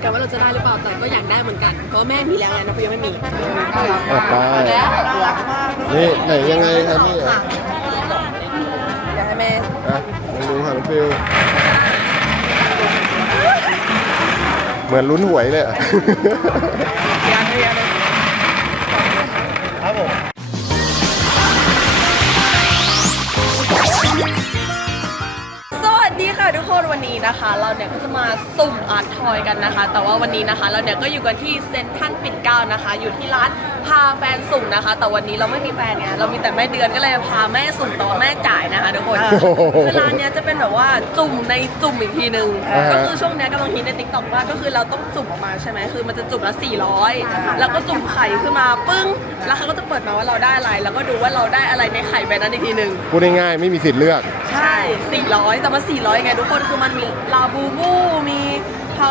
ือนกันว่าเราจะได้หรือเปล่าแต่ก็อยากได้เหมือนกันก็แม่มีแล้วนะเพราะยังไม่มีอไปนี่ไหนยังไงครับนี่อยากให้แม่ลุ้นหางฟิวเหมือนลุ้นหวยเลยอ่ะดวันนี้นะคะ เราเนี่ยก็จะมาสุ่มอาร์ทอยกันนะคะ แต่ว่าวันนี้นะคะ เราเนี่ยก็อยู่กันที่เซ็นทันปิ่นเก้านะคะ อยู่ที่ร้านพาแฟนสุ่งนะคะ แต่วันนี้เราไม่มีแฟนเนี่ยเรามีแต่แม่เดือนก็เลยพาแม่สุ่งต่อแม่จ่ายนะคะทุกคนคือร้านเนี้ยจะเป็นแบบว่าจุ่มในจุ่มอีกทีหนึ่งก็คือช่วงเนี้ยกำลังฮิตในติ๊กต็อกว่าก็คือเราต้องจุ่มออกมาใช่ไหมคือมันจะจุ่มละสี่ร้อยแล้วก็จุ่มไข่ขึ้นมาปึ้งแล้วเขาก็จะเปิดมาว่าเราได้อะไร แล้วก็ดูว่าเราได้อะไรในไข่ใบนั้นอีกทีหนึ่งพูดง่ายๆไม่มีสิทธิ์เลือก ใช่สี่ร้อยแต่มาสี่ร้อยไงทุกคนคือมันมีลาบูบู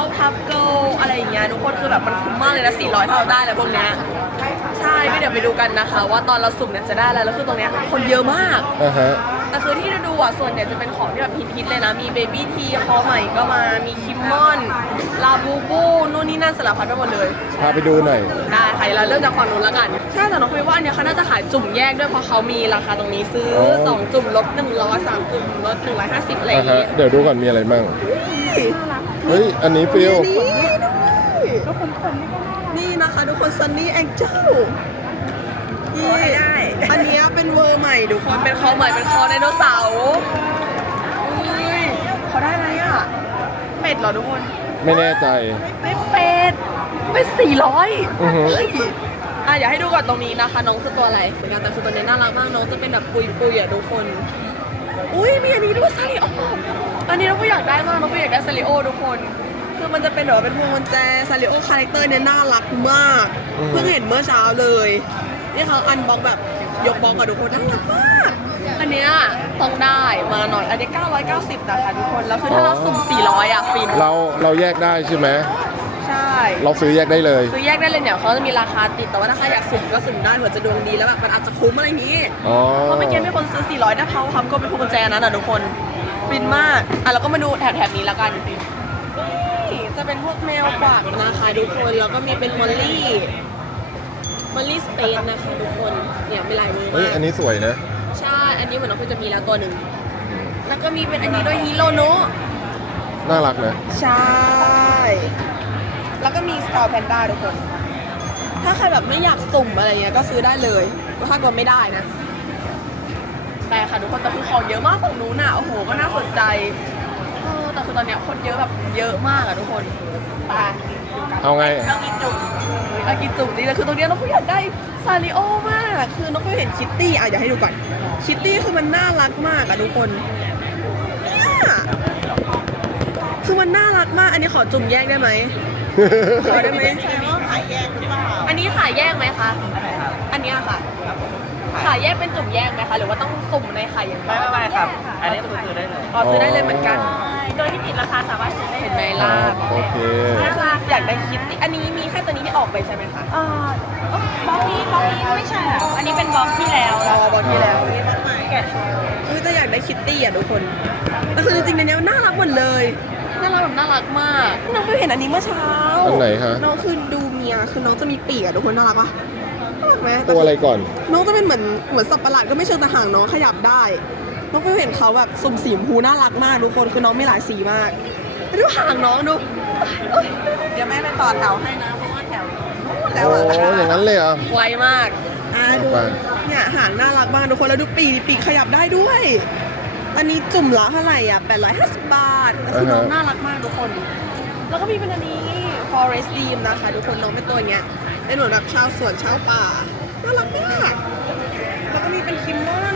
าทับเกลอะไรอย่างเงี้ยทุกคนคือแบบมันคุ้มมากเลยนะสี่ร้อยเท่าได้แล้วพวกเนี้ยใช่ไม่เดี๋ยวไปดูกันนะคะ ว่าตอนเราสุ่มเนี่ยจะได้อะไรแล้วคือตรงเนี้ยคนเยอะมากอ่าฮะแต่คือที่เราดูอ่ะ ส่วนเนี่ยจะเป็นของที่แบบพิทๆเลยนะ มีเบบี้ทีคอใหม่ก็มามีคิมมอนลาบูบูนู่นนี่นั่นสลับพัดไปหมดเลยพาไปดูหน่อยได้ค่ะเราเริ่มจากฝั่งนู้นแล้วกันใช่แต่น้อคิดว่าอันเนี้ยเขาน่าจะขายจุ่มแยกด้วยเพราะเขามีราคาตรงนี้ซื้อสองจุ่มลด100 3จุ่มลด150อะไรอย่างเงี้ยเดี๋ยวดูก่อนมีอะไรบ้างเฮ้ยอันนี้ฟิลนี่้ยทนี่ก็น่นี่นะคะทุกคนซันนี่แองเจิ้ลอันนี้เป็นเวอร์ใหม่ทุกคนเป็นคอใหม่เป็นคอไดโนเสาร์เฮ้ยเขาได้ไรอ่ะ เป็ดเหรอทุกคน ไม่แน่ใจ เป็่เป็ดเป็นสี่ร้อยอ่ะอยากให้ดูก่อนตรงนี้นะคะน้องคือตัวอะไรเหมือนกันแต่คือตัวนี้น่ารักมากน้องจะเป็นแบบปุยๆอ่ะทุกคน อุ้ยมีอันนี้ด้วยซาลีออกตอนนี้เรางผู้อยากได้มากเรางผู้อยากได้ซาริโอทุกคนคือมันจะเป็นแบบเป็นพวงกุญแจซาริโอคาแรคเตอร์เนี่ยน่ารักมาก เพิ่งเห็นเมื่อเช้าเลยนี่เขาอันบ็อกแบบยกบ็อกกับทุกคนน่ารักมากอันเนี้ยต้องได้มาหน่อยอันนี้990นะคะทุกคนแล้วคือถ้าเราสุ่ม400อ่ะฟินเราเราแยกได้ใช่ไหมใช่เราซื้อแยกได้เลยซื้อแยกได้เลยเนี่ยเขาจะมีราคาติดแต่ว่าถ้าใครอยากสุ่มก็สุ่มได้เผื่อจะดวงดีแล้วแบบมันอาจจะคุ้มอะไรอย่างงี้เพราะเมื่อกี้ไม่คนซื้อ400นะเขาทำก็เป็นพวงกุญแจนั้นอะทุกคนฟินมาก อ่ะ เราก็มาดูแถบๆนี้แล้วกันจะเป็นพวกแมวกวักนะคะทุกคนแล้วก็มีเป็นมอลลี่ มอลลี่สเปนนะคะทุกคนเนี่ยไม่ลายมือมากเฮยอันนี้สวยนะ ใช่ อันนี้เหมือนเราจะมีแล้วตัวหนึ่ง แล้วก็มีเป็นอันนี้ด้วยฮีโร่โนน่ารักนะ ใช่ แล้วก็มีสตอร์แพนด้าทุกคน ถ้าใครแบบไม่อยากสุ่มอะไรเงี้ยก็ซื้อได้เลยถ้ากลไม่ได้นะแปลค่ะทุกคนแต่คือของเยอะมากตรงนู้นอ่ะโอ้โหก็น่าสนใจแต่คือตอนเนี้ยคนเยอะแบบเยอะมากอะทุกคนไปเอาไงเอากินจุกเอากินจุดีแต่คือตรงเนี้ยเราคืออยากได้ซาริโอมาก คือน้องเคเห็นคิตตี้อ่ะเดา๋ยวให้ดูก่อนคิตตี้คือมันน่ารักมากอะทุกคนคือมันน่ารักมากอันนี้ขอจุ่มแยกได้ไหมขอได้ไหมใช่ว่าขายแยกหรือเปล่าอันนี้ขายแยกไหมคะอันนี้ค่ะขายแยกเป็นจุ่มแยกไหมคะ หรือว่าต้องสุ่มในไข่อย่างเดไม่ไม่ครับ อันนี้ซื้อได้เลยอ๋อซื้อได้เลยเหมือนกัน โดยที่ติดราคาสามารถซื้อได้เห็นไหมล่าโอเคอยากได้คิปนี้ อันนี้มีแค่ตัวนี้ที่ออกไปใช่ไหมคะบล็อกนี้บล็อกนี้ไม่ใช่อันนี้เป็นบล็อกที่แล้วเราบล็อกที่แล้วคือจะอยากได้คิตตี้อ่ะทุกคน แต่คือจริงๆ เนนี้น่ารักหมดเลย น่ารักแบบน่ารักมากน้องเคยเห็นอันนี้เมื่อเช้า ตรงไหนคะน้องคือดูเมีย คือน้องจะมีเปียกทุกคนน่ารักปะตัวอะไรก่อนนกจะเป็นเหมือนเหมือนสับปะหลาดก็ไม่เชิงแต่หางเนาะขยับได้นกก็เห็นเขาแบบสุมสีมูน่ารักมากทุกคนคือน้องไม่หลายสีมาก ดูหางน้องดูเดี๋ยวแม่ไปต่อแถวให้นะเพราะว่าแถวนู้นแล้วอ่ะ โอ้อย่างนั้นเลยอ่ะไวมากอ่าดูเนี่ยหางน่ารักมากทุกคนแล้วดูปีกปีกขยับได้ด้วย อันนี้จุ่มละเท่าไหร่อ่ะแปดร้อยห้าสิบบาทแต่คือน้องน่ารักมากทุกคน แล้วก็มีเป็นอันนี้ f o r e s ส dream นะคะทุกคนน้องเป็นตัวเนี้ยเป็นหนือนแบบชาวสวนชาวป่าน่ารักมากแล้วก็มีเป็นคิมมอน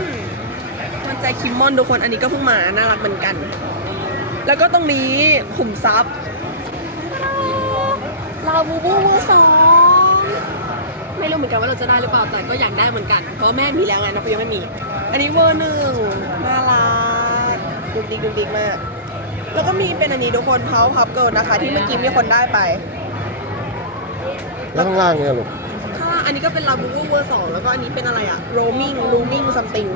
มันใจคิมมอนทุกคนอันนี้ก็เพิ่งมาน่ารักเหมือนกัน แล้วก็ตรงนี้ขุมทรัพย์ลาบูบูมือสองไม่รู้เหมือนกันว่าเราจะได้หรือเปล่าแต่ก็อยากได้เหมือนกันเพราะแม่มีแล้วไงนะเพยังไม่มีอันนี้เวอร์หนึ่งน่ารักดุกดิ๊กดุกดิ๊กมากแล้วก็มีเป็นอันนี้ทุกคนเพาพับเกิลนะคะที่เมื่อกี้มีคนได้ไปแล้วข้างล่างเนี่ยลูกค่ะอันนี้ก็เป็นลาบูเวอร์สองแล้วก็อันนี้เป็นอะไรอะโรมิงรูมิงซัมติง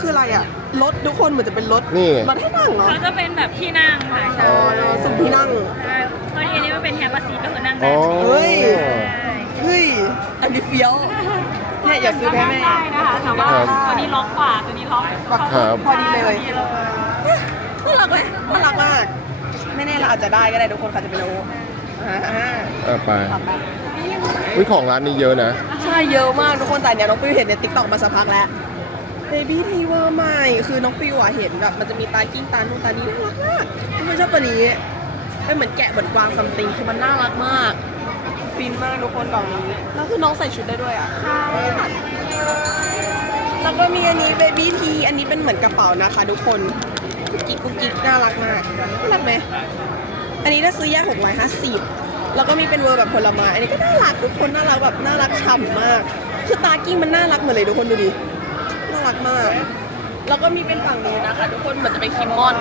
คืออะไรอะรถทุกคนเหมือนจะเป็นรถนี่มันให้นั่งเหรอเขาจะเป็นแบบที่นั่งค่ะใช่สุ่มที่นั่งตอนนี้มันเป็นแฮปปีก็คือนั่งได้เฮ้ยเฮ้ยอันนี้เฟี้ยวเนี่ยอยากซื้อแค่ไหนนะคะแต่ว่าตัวนี้ล็อกกว่าตัวนี้ล็อกกพอดีเลยัรักไหมรักมาก ไม่แน่เราอาจจะได้ก็ได้ทุกคนเขาจะไปรู้อไปไปของร้านนี้เยอะนะ ใช่เยอะมากทุกคนแต่เนี่ยน้องฟิวเห็นในติ๊กต็อกมาสักพักแล้วเ baby tiger ใหม่คือน้องฟิวอ่ะเห็นแบบมันจะมีตากิ้งตาโนตานี้น่ารักมากทุกคนชอบตัวนี้เป็เหมือนแกะเหมือนกวางซัมติงคือมันน่ารักมาก ฟินมากทุกคนกล่นี้ แล้วคือน้องใส่ชุดได้ด้วยอ่ะใช่แล้วก็มีอันนี้เบบี้ทีอันนี้เป็นเหมือนกระเป๋านะคะ ทุกคนุกิ๊กกุกิ๊กน่ารักมากน่ารักไหมอันนี้ถ้าซื้อแยก6กร้อยห้าสิบแล้วก็มีเป็นเวอร์แบบผลไม้อันนี้ก็น่ารักทุกคนน่ารักแบบน่ารักฉ่ำมาก คือตากิ้งมันน่ารักเหมือนเลยทุกคนดูดิ น่ารักมาก แล้วก็มีเป็นฝั่งนี้นะคะ ทุกคนเหมือนจะเป็นคิมมอน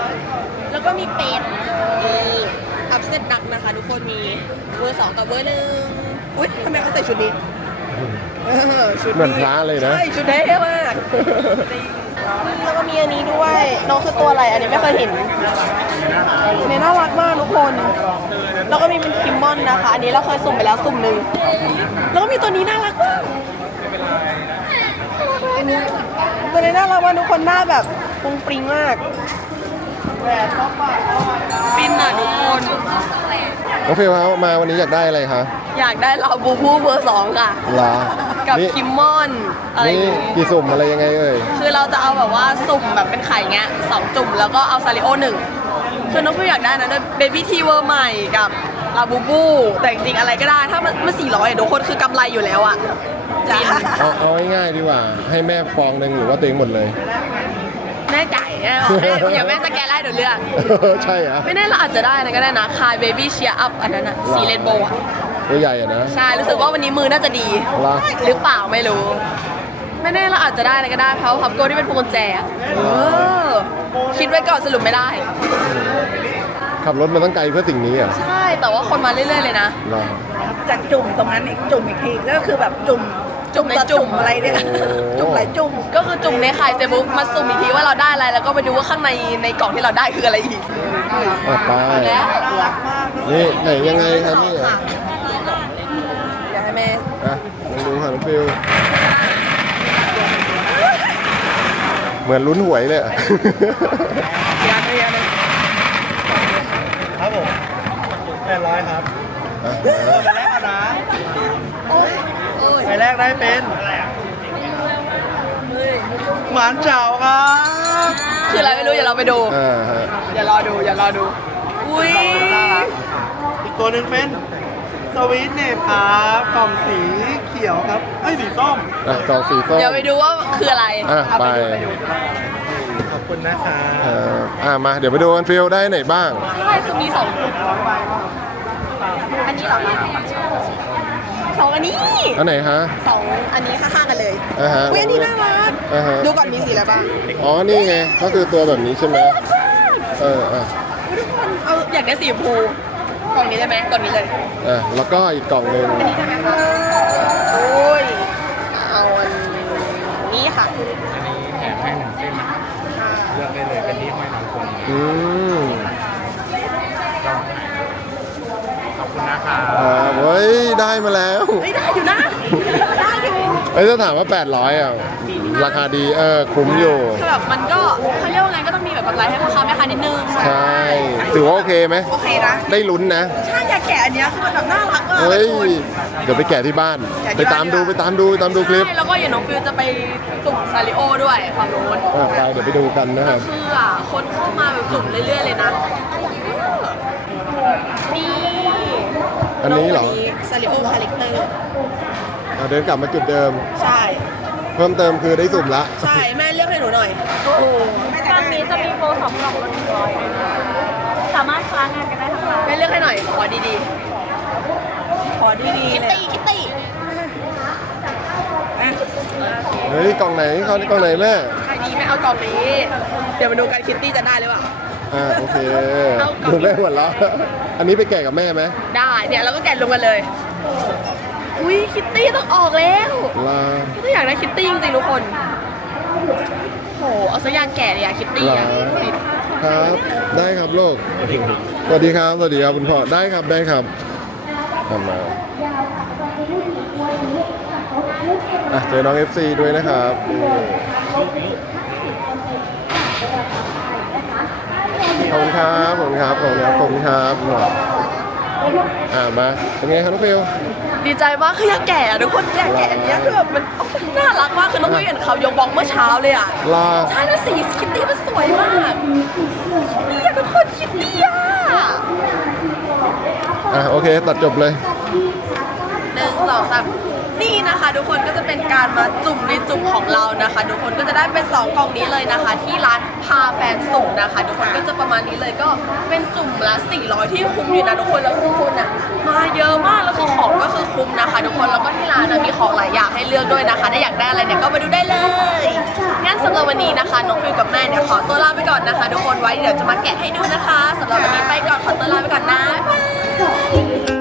แล้วก็มีเป็ดอัพเซตดักนะคะ ทุกคนมีเวอร์สองกับเวอร์หนึ่งอุ้ยทำไมเขาใส่ชุดนี้เหมือนพระเลยนะใช่ชุดเท่มากแล้วก็มีอันนี้ด้วย น้องคือตัวอะไรอันนี้ไม่เคยเห็นเนน่ารักมากทุกคนแล้วก็มีเป็นคิมมอนนะคะอันนี้เราเคยส่งไปแล้วสุ่มหนึ่งแล้วก็มีตัวนี้น่ารักมากตัวนี้น่ารักมากทุกคนหน้าแบบฟุ้งฟริ้งมากปิ้นอ่ะทุกคนน้องฟิวมาวันนี้อยากได้อะไรคะ อยากได้ลาบูพูเบอร์สองค่ะกับคิมมอนอะไรนี่กี่สุ่มอะไรยังไงเอ่ยคือเราจะเอาแบบว่าสุ่มแบบเป็นไข่เงี้ยสองจุ่มแล้วก็เอาซาริโอหนึ่งคือน้องเฟิวอยากได้นะเบบี้ทีเวอร์ใหม่กับลาบูบู แต่จริงอะไรก็ได้ ถ้ามันมันสี่ร้อยเดี๋ยวคนคือกำไรอยู่แล้วอะเอาง่ายดีกว่าให้แม่ฟองหนึ่งหรือว่าตัวเองหมดเลยแม่จ่ายอย่าแม่จะแกไล่เดี๋ยวเรื่อง ใช่อะไม่แน่เราอาจจะได้นะก็ได้นะคายเบบี้เชียร์อัพอันนั้นอะสีเรนโบว์อะตัวใหญ่อะนะ ใช่ รู้สึกว่าวันนี้มือน่าจะดี หรือเปล่าไม่รู้ ไม่แน่เราอาจจะได้อะไรก็ได้เขาะพับโกที่เป็นพวงกุญแจคิดไว้ก่อนสรุปไม่ได้ ขับรถมาตั้งไกลเพื่อสิ่งนี้อ่ะ ใช่ แต่ว่าคนมาเรื่อยๆเลยนะจากจุ่มตรงนั้นอีกจุ่มอีกทีก็คือแบบจุ่มจุ่มในจุ่มอะไรเนี่ยจุ่มหลายจุ่มก็คือจุ่มในไข่เซบุกมาสุ่มอีกทีว่าเราได้อะไรแล้วก็ไปดูว่าข้างในในกล่องที่เราได้คืออะไรอีกไปนี่ไหนยังไงครับนี่อยากให้แม่อ่ลองดูค่ะน้องฟิวเหมือนลุ้นหวยเลยอะยังไม่ยังครับผมแปดร้อยครับแล้วนะยใครแรก ได้เป็นหมานเจ้าครับคืออะไรไม่รู้อย่าเราไปดู อย่ารอดูอย่ารอดู อุ้ยอีกตัวหนึ่งเป็น สวีทเนปครับกล่องสีเขียวครับเฮ้ยสีส้ม อ่ะกล่องสีส้มเดี๋ยวไปดูว่าคืออะไร อ่ะไปคุณนะคะอ่ามา เดี๋ยวไปดูกันฟิลได้ไหนบ้างใช่คือมีสองอันนี้เหรอคะองอันนี้อันไหนฮะสองอันนี้ค่ะข้างกันเลยอ่าฮะอันนี้น่ารักอ่าฮะ ดูก่อนมีสีอะไรบ้าง อ๋อ นี่ไง ก็คือตัวแบบนี้ใช่ไหมเออเออทุกคนเอาอยากได้สีชูกล่องนี้ได้ไหมกล่องนี้เลย อ่าแล้วก็อีกกล่องหนึ่งอันนี้ใช่ไหมคะโอ้ย เอาอันนี้ค่ะ อันนี้แผ่นแมหนังเส้นเลือกได้เลยเป็นที่ไม่หนังคนอืไอ้จะถามว่า 800 อ่ะราคาดี เออ คุ้มอยู่คือแบบมันก็เขาเรียกว่าไงก็ต้องมีแบบกำไรให้พ่อค้าแม่ค้านิดนึง ใช่ ถือว่าโอเคไหมโอเคนะ ได้ลุ้นนะใช่อยากแกะอันนี้คือมันแบบน่ารักเลยเดี๋ยวไปแกะที่บ้าน ไปตามดูไปตามดูตามดูคลิป แล้วก็อย่างน้องฟิวจะไปสุ่มซาริโอด้วย ความรู้นไปเดี๋ยวไปดูกันนะครับคืออ่ะคนเข้ามาแบบสุ่มเรื่อยๆเลยนะอันนี้เหรอซาริโอคาลิเตอร์เดินกลับมาจุดเดิมใช่เพิ่มเติมคือได้สุ่มละ ใช่ แม่เลือกให้หนูหน่อย โอ้แมตอนนี้จะมีโปรสองกล่องร้อย สามารถค้างานกันได้ทั้งวันแม่เลือกให้หน่อยขอดีดีขอดีดีเลย คิตตี้ คิตตี้เฮ้ยกล่องไหนเขาในกล่องไหนแม่ดีแม่เอากล่องนี้ เดี๋ยวมาดูกันคิตตี้จะได้หรือเปล่าอ่าโอเคเอดนแม่หมดแล้ว อันนี้ไปแก่กับแม่ไหมได้เนี่ยเราก็แก่ลงกันเลยอุ้ยคิตตี้ต้องออกแล้วคิต้องอยากได้คิตตี้จริงๆ ทุกคน โห เอาสัญญาณแก่เลยอะคิตตี้ครับ ได้ครับโลกสวัสดีครับ สวัสดีครับคุณพ่อ ได้ครับ ได้ครับทำมา เจอน้องเอฟซีด้วยนะครับขอบคุณครับ ขอบคุณครับขอบคุณครับขอบคุณครับอ่ามา เป็นไงครับลูกเพลดีใจมากคืออยากแก่ทุกคนอยากแก่เนี้ยคือแบบมันน่ารักมากคือเรางไปเห็นเขายกบองเมื่อเช้าเลยอ่ะใช่แล้วสีสคิตตี้มันสวยมากคิตตี้ทุกคนคิตตี้อ่ะอ่ะโอเคตัดจบเลยหนึ่งสองสามนี่นะคะทุกคนก็จะเป็นการมาจุ่มในจุ่มของเรานะคะทุกคนก็จะได้เป็นงกล่องนี้เลยนะคะ ที่ร้านพาแฟนส่งนะคะทุกคนก็จะประมาณนี้เลยก็เป็นจุ่มละสี่ร้อยที่คุ้มอยู่นะทุกคนแล้วทุกคนอ่ะมาเยอะมากุ้มนะคะทุกคนแล้วก็ที่ร้านนะมีของหลายอย่างให้เลือกด้วยนะคะถ้าอยากได้อะไรเนี่ยก็มาดูได้เลยงั้นสำหรับวันนี้นะคะ น้องฟิลกับแม่เนี่ยขอตัวลาไปก่อนนะคะทุกคนไว้เดี๋ยวจะมาแกะให้ดูนะคะสำหรับวันนี้ไปก่อนขอตัวลาไปก่อนนะบ๊ายบาย